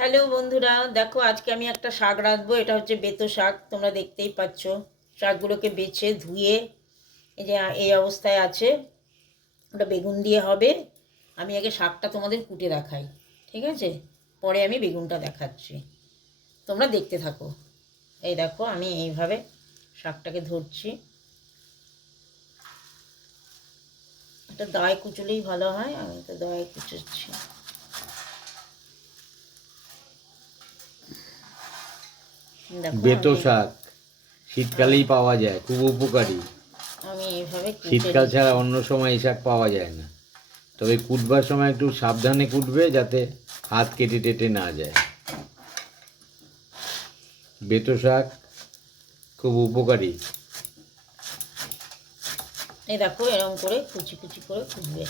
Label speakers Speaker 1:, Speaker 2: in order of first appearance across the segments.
Speaker 1: Hello বন্ধুরা, দেখো আজকে আমি একটা শাক রাঁধবো, এটা হচ্ছে বেতো শাক, তোমরা দেখতেই পাচ্ছ। শাকগুলোকে বেছে ধুয়ে, এই যে, এই অবস্থায় আছে, ওটা বেগুন দিয়ে হবে। আমি আগে শাকটা তোমাদের কুটে দেখাই, ঠিক আছে? পরে আমি বেগুনটা দেখাচ্ছি। তোমরা দেখতে থাকো। এই দেখো, আমি এইভাবে শাকটাকে ধরছি। এটা দায় কুচলেই ভালো হয়, আমি তো দায় কুচোচ্ছি।
Speaker 2: বেতো শাক শীতকালেই পাওয়া যায় খুব উপকারী। শীতকাল ছাড়া অন্য সময় এই শাক পাওয়া যায় না। তবে কুটবার সময় একটু সাবধানে কুটবে যাতে হাত কেটে টেটে না যায়। বেতো শাক খুব উপকারী।
Speaker 1: এই দেখো এরকম করে কুচি কুচি করে কুচবে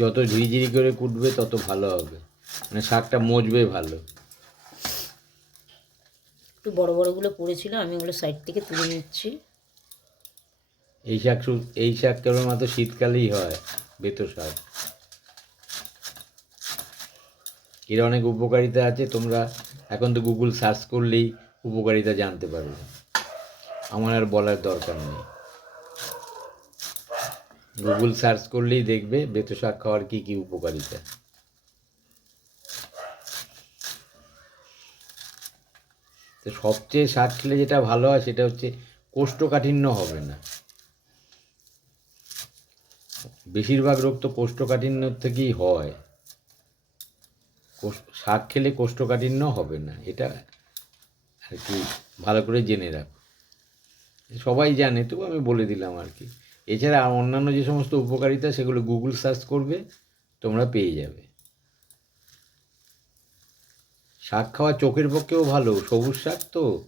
Speaker 2: যত ঝিরিঝিরি করে কুটবে তত ভালো হবে। মানে শাকটা মজবে ভালো।
Speaker 1: একটু বড় বড়গুলো পড়েছিল আমি ওগুলো সাইড থেকে তুলে নিচ্ছি।
Speaker 2: এই শাক এই শাক কেবলমাত্র শীতকালেই হয় বেতো শাক। এর অনেক উপকারিতা আছে তোমরা এখন তো গুগল সার্চ করলেই উপকারিতা জানতে পারবে। আমার আর বলার দরকার নেই। গুগল সার্চ করলেই দেখবে বেতো শাক খাওয়ার কী কী উপকারিতা। তো সবচেয়ে শাক খেলে যেটা ভালো হয় সেটা হচ্ছে কোষ্ঠকাঠিন্য হবে না। বেশিরভাগ রোগ তো কোষ্ঠকাঠিন্য থেকেই হয়। শাক খেলে কোষ্ঠকাঠিন্য হবে না, এটা আর কি ভালো করে জেনে রাখো। সবাই জানে, তবু আমি বলে দিলাম আর কি এছাড়া অন্যান্য যে সমস্ত উপকারিতা, সেগুলো গুগল সার্চ করবে, তোমরা পেয়ে যাবে। শাক খাওয়া চোখের পক্ষেও ভালো, সবুজ শাক তো।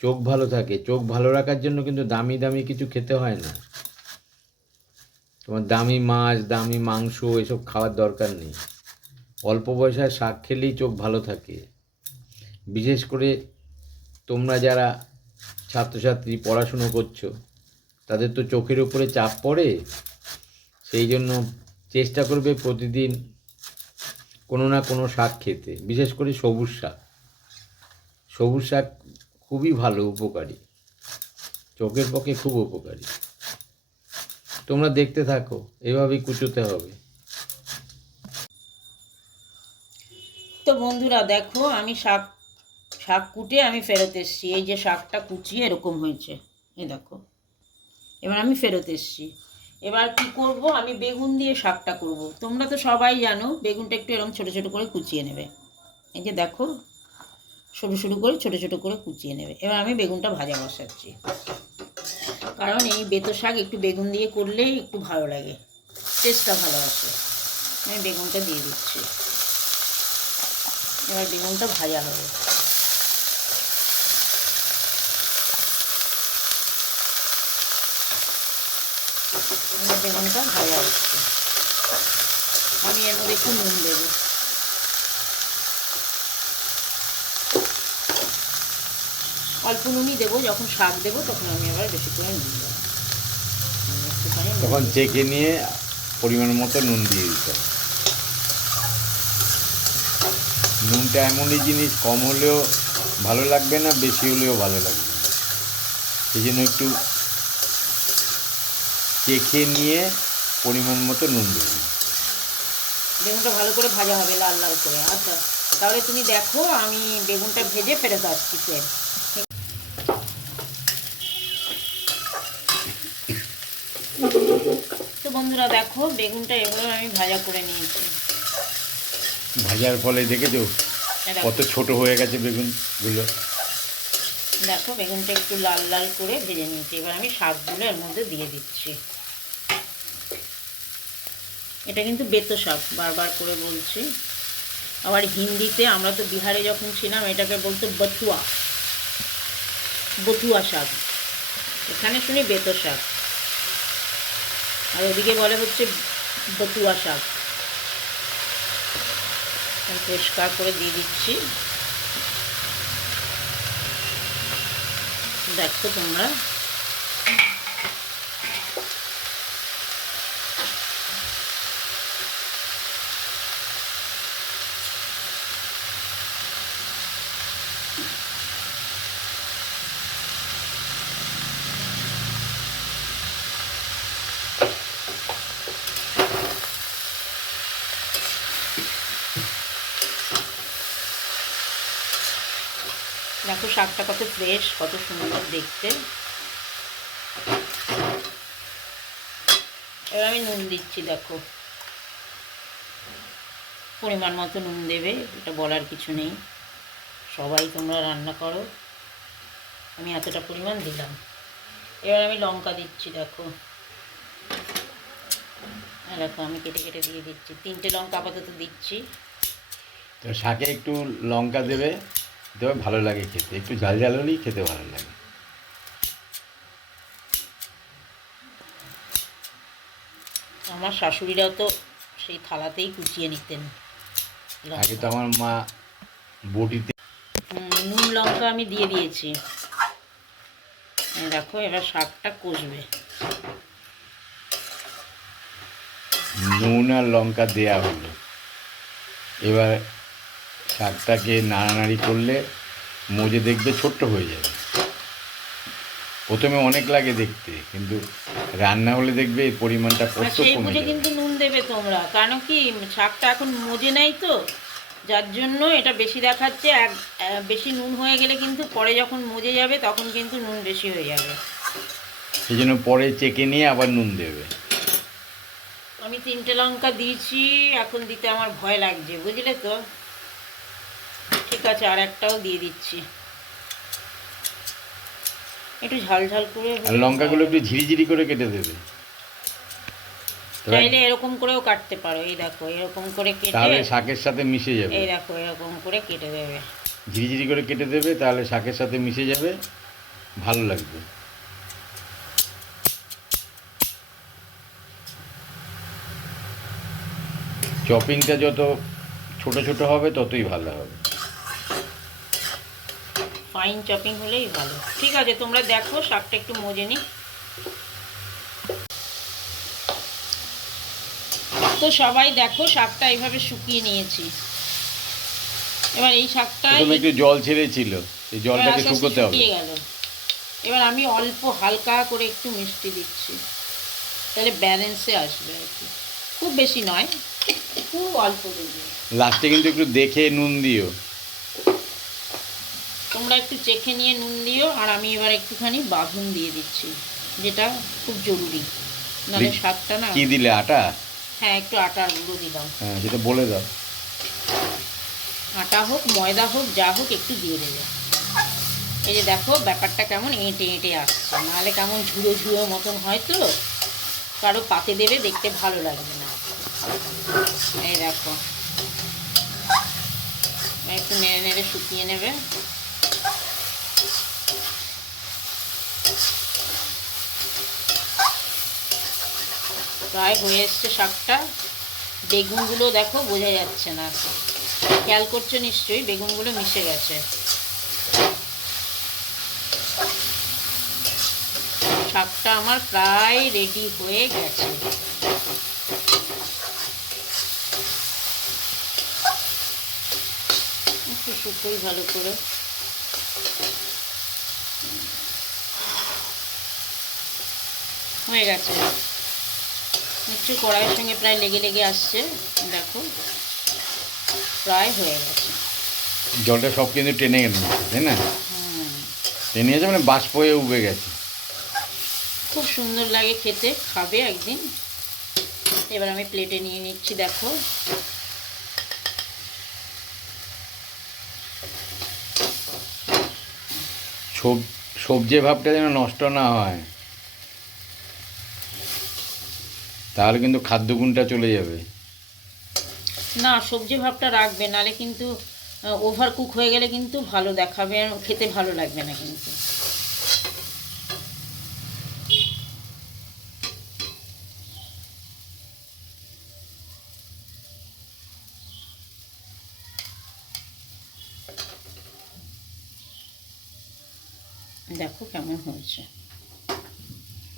Speaker 2: চোখ ভালো থাকে, চোখ ভালো রাখার জন্য কিন্তু দামি দামি কিছু খেতে হয় না। তোমার দামি মাছ, দামি মাংস, এসব খাওয়ার দরকার নেই। অল্প বয়সে শাক খেলেই চোখ ভালো থাকে। বিশেষ করে তোমরা যারা ছাত্রছাত্রী, পড়াশুনো করছ, তাদের তো চোখের উপরে চাপ পড়ে। সেই জন্য চেষ্টা করবে প্রতিদিন কোনো না কোনো শাক খেতে, বিশেষ করে সবুজ শাক। সবুজ শাক খুবই ভালো, উপকারী। চোখের পক্ষে খুব উপকারী। তোমরা দেখতে থাকো, এভাবেই কুচোতে হবে।
Speaker 1: তো বন্ধুরা, দেখো, আমি শাক শাক কুটে আমি ফেরত এসেছি। এই যে শাকটা কুচিয়ে এরকম হয়েছে, এই দেখো। এবার আমি ফেরত এসেছি। এবার কি করব? আমি বেগুন দিয়ে শাকটা করব। তোমরা তো সবাই জানো, বেগুনটা একটু এরকম ছোটো ছোটো করে কুচিয়ে নেবে। এই যে দেখো, সরু সরু করে ছোটো ছোটো করে কুচিয়ে নেবে। এবার আমি বেগুনটা ভাজা বসাচ্ছি। কারণ এই বেতো শাক একটু বেগুন দিয়ে করলেই একটু ভালো লাগে। টেস্টটা ভালো আসে। আমি বেগুনটা দিয়ে দিচ্ছি। এবার বেগুনটা ভাজা হবে। এবার বেগুনটা ভাজা হচ্ছে আমি এর মধ্যে একটু নুন দেবো অল্প নুনই দেবো যখন শাক দেবো তখন আমি আবার বেশি করে নুন দেবো
Speaker 2: তখন চেখে নিয়ে পরিমাণ মতো নুন দিয়ে দিতে হবে নুনটা এমনই জিনিস কম হলেও ভালো লাগবে না বেশি হলেও ভালো লাগবে সেই জন্য একটু চেখে নিয়ে পরিমাণ মতো নুন দেবে
Speaker 1: বেগুনটা ভালো করে ভাজা হবে লাল লাল করে। আচ্ছা তাহলে তুমি দেখো আমি বেগুনটা ভেজে ফেরত আসছি ফের। তো বন্ধুরা দেখো বেগুনটা এভাবে আমি ভাজা করে নিয়েছি।
Speaker 2: ভাজার ফলে দেখেছ
Speaker 1: দেখো,
Speaker 2: কত ছোট হয়ে গেছে বেগুনগুলো
Speaker 1: দেখো বেগুনটা একটু লাল লাল করে ভেজে নিয়েছি। এবার আমি শাকগুলো এর মধ্যে দিয়ে দিচ্ছি। এটা কিন্তু বেতো শাক বারবার করে বলছি। আবার হিন্দিতে আমরা তো বিহারে যখন ছিলাম, এটাকে বলতো বথুয়া বথুয়া শাক এখানে শুনি বেতো শাক আর ওদিকে বলে হচ্ছে বতুয়া শাক পরিষ্কার করে দিয়ে দিচ্ছি। দেখো তোমরা। দেখো, শাকটা কত ফ্রেশ কত সুন্দর দেখতে। এবার আমি নুন দিচ্ছি, দেখো। পরিমাণ মতো নুন দেবে, এটা বলার কিছু নেই। সবাই তোমরা রান্না করো। আমি এতটা পরিমাণ দিলাম। এবার আমি লঙ্কা দিচ্ছি, দেখো। দেখো, আমি কেটে কেটে দিয়ে দিচ্ছি। তিনটে লঙ্কা আপাতত দিচ্ছি।
Speaker 2: তো শাকে একটু লঙ্কা দেবে। দেবে ভালো লাগে খেতে। একটু ঝাল ঝাল হলেই খেতে ভালো লাগে।
Speaker 1: আমার শাশুড়িরাও তো সেই থালাতেই কুচিয়ে নিতেন।
Speaker 2: আগে তো আমার মা বটিতে
Speaker 1: নুন লঙ্কা আমি দিয়ে দিয়েছি। দেখো এবার শাকটা কষবে।
Speaker 2: নুন আর লঙ্কা দেয়া হলো। এবার শাকটাকে নাড়ানাড়ি করলে মজে দেখবে ছোট্ট হয়ে যাবে। প্রথমে অনেক লাগে দেখতে কিন্তু রান্না হলে দেখবে এই পরিমাণটা কত কমে যাবে।
Speaker 1: কিন্তু নুন দেবে তোমরা কারণ কি শাকটা এখন মজে নাই তো যার জন্য এটা বেশি দেখাচ্ছে এক বেশি নুন হয়ে গেলে কিন্তু পরে যখন মজে যাবে তখন কিন্তু নুন বেশি হয়ে যাবে।
Speaker 2: সেই জন্য পরে চেকে নিয়ে আবার নুন দেবে।
Speaker 1: আমি তিনটে লঙ্কা দিয়েছি এখন দিতে আমার ভয় লাগছে বুঝলে তো? ঠিক আছে আর একটাও দিয়ে দিচ্ছি। একটু ঝাল ঝাল করে
Speaker 2: আর লঙ্কাগুলো একটু ঝিরিঝিরি করে কেটে দেবে।
Speaker 1: চাইলে এরকম করেও কাটতে পারো এই দেখো এরকম করে কেটে
Speaker 2: তাহলে শাকের সাথে মিশে যাবে।
Speaker 1: এই দেখো এরকম করে কেটে দেবে।
Speaker 2: ঝিরিঝিরি করে কেটে দেবে তাহলে শাকের সাথে মিশে যাবে ভালো লাগবে। চপিংটা যত ছোট ছোট হবে ততই ভালো হবে।
Speaker 1: ফাইন চপিং হলেই ভালো। ঠিক আছে তোমরা দেখো শাকটা একটু মজে নি তো সবাই দেখো শাকটা এইভাবে শুকিয়ে নিয়েছি। এবার এই শাকটা
Speaker 2: একটু জল ছেড়েছিল এই জলটাকে শুকোতে হবে।
Speaker 1: গেল। এবার আমি অল্প হালকা করে একটু মিষ্টি দিচ্ছি। তাহলে ব্যালেন্সে আসবে আর কি। খুব বেশি নয় খুব অল্প দেবে
Speaker 2: লাস্টে কিন্তু একটু দেখে নুন দিও।
Speaker 1: তোমরা একটু চেখে নিয়ে নুন দিও আর আমি এবার একটুখানি বাঁধন দিয়ে দিচ্ছি যেটা খুব জরুরি। নাহলে স্বাদটা না
Speaker 2: কি দিলে আটা?
Speaker 1: হ্যাঁ একটু আটার গুঁড়ো দিলাম।
Speaker 2: হ্যাঁ সেটা বলে দাও।
Speaker 1: আটা হোক ময়দা হোক যা হোক একটু দিয়ে দেবে। এই যে দেখো ব্যাপারটা কেমন এঁটে এঁটে আসছে। নাহলে কেমন ঝুড়ো ঝুড়ো মতন হয় তো কারও পাতে দেবে দেখতে ভালো লাগবে না। এই দেখো। একটু নেড়ে নেড়ে শুকিয়ে নেবে। প্রায় হয়ে এসছে শাকটা। বেগুনগুলো দেখো, বোঝা যাচ্ছে না। খেয়াল করছ নিশ্চয়ই, বেগুনগুলো মিশে গেছে। শাকটা আমার প্রায় রেডি হয়ে গেছে। একটু শুকোই ভালো করে। হয়ে গেছে। নিশ্চয়ই কড়াইয়ের সঙ্গে প্রায় লেগে লেগে আসছে। দেখো প্রায় হয়ে গেছে।
Speaker 2: জলটা সব কিন্তু টেনে গেছে তাই না? টেনে গেছে মানে বাষ্প হয়ে উবে গেছে।
Speaker 1: খুব সুন্দর লাগে খেতে খাবে একদিন। এবার আমি প্লেটে নিয়ে নিচ্ছি দেখো।
Speaker 2: সব- সবজি ভাবটা যেন নষ্ট না হয়। তাহলে কিন্তু খাদ্যগুণটা চলে যাবে।
Speaker 1: না, সবজি ভাবটা রাখবে, নালে কিন্তু ওভার কুক হয়ে গেলে কিন্তু ভালো দেখাবে আর খেতে ভালো লাগবে না কিন্তু। দেখো কেমন হয়েছে।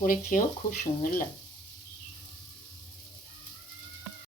Speaker 1: করে খেয়েও খুব সুন্দর লাগবে